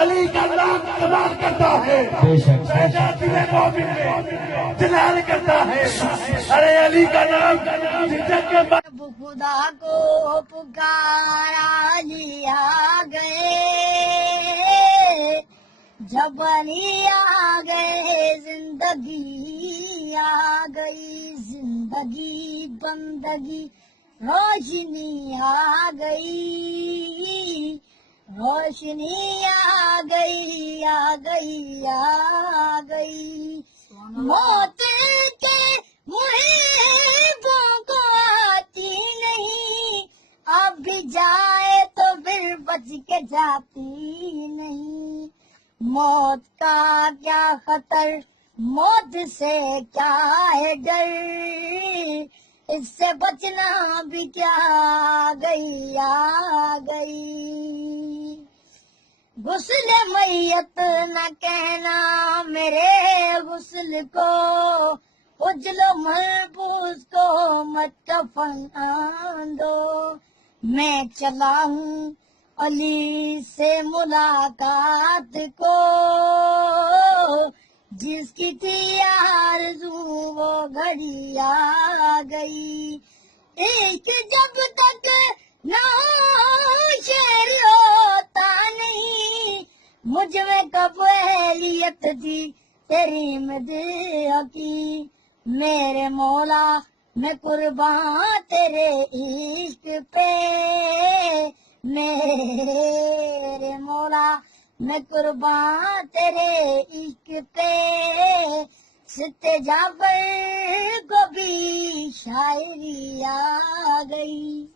علی کا نام کمال کرتا ہے، بے شک دل مومن میں جلال کرتا ہے۔ ارے علی کا نام جھجک کے بعد جب خدا کو پکارا لیا گئے، جب علی آ گئے زندگی آ گئی، زندگی بندگی روشنی آ گئی، روشنی آ گئی آ گئی آ گئی۔ موت کے محبوں کو آتی نہیں، اب بھی جائے تو پھر بچ کے جاتی نہیں۔ موت کا کیا خطر، موت سے کیا ہے ڈر، اس سے بچنا بھی کیا آ گئی۔ غسل میت نہ کہنا میرے غسل کو، اجلو محبوس کو مت کفن دو۔ میں چلا ہوں علی سے ملاقات کو، جس کی تھی آرزو وہ گھڑی آ گئی۔ عشق جب تک نہ ہو شعر ہوتا نہیں، مجھ میں کب اہلیت تھی تیری مدح کی۔ میرے مولا میں قربان تیرے عشق پہ، میرے مولا میں قربان تیرے عشق پہ۔ ستے جعفر کو بھی شاعری آ گئی۔